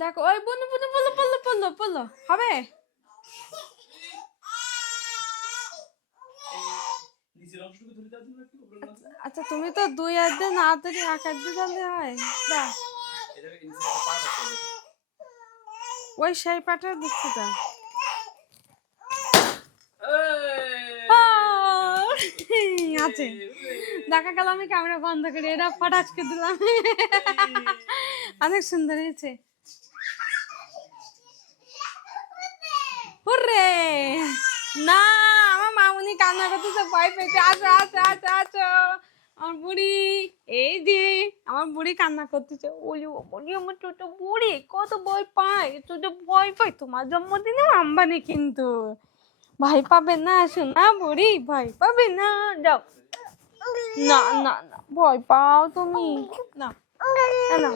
দেখো ওই বন্ধু বন্ধু বললো বললো বললো বললো হবে। আচ্ছা তুমি তো দুই হাত দিয়ে না ধরে এক হাত দিয়ে ধরলে হয়। দাও ওই সেই পাটার দিচ্ছি তো। আছে দেখা গেল আমি ক্যামেরা বন্ধ করি, এটা ফটাচকে দিলাম। অনেক সুন্দর হয়েছে। হুররে না আমার মামুনি কান্না করতেছে, ভয় পেয়েছে। আসো আসো আসো আসো আমার বুড়ি, এই যে আমার বুড়ি কান্না করতেছে। ওলি বলি আমার ছোট বুড়ি কত ভয় পায়, ছোট ভয় পায়। তোমার জন্মদিনে আম্বানি কিন্তু ভয় পাবে না, শোনা বুড়ি ভয় পাবে না। যাও না না না ভয় পাও তুমি না না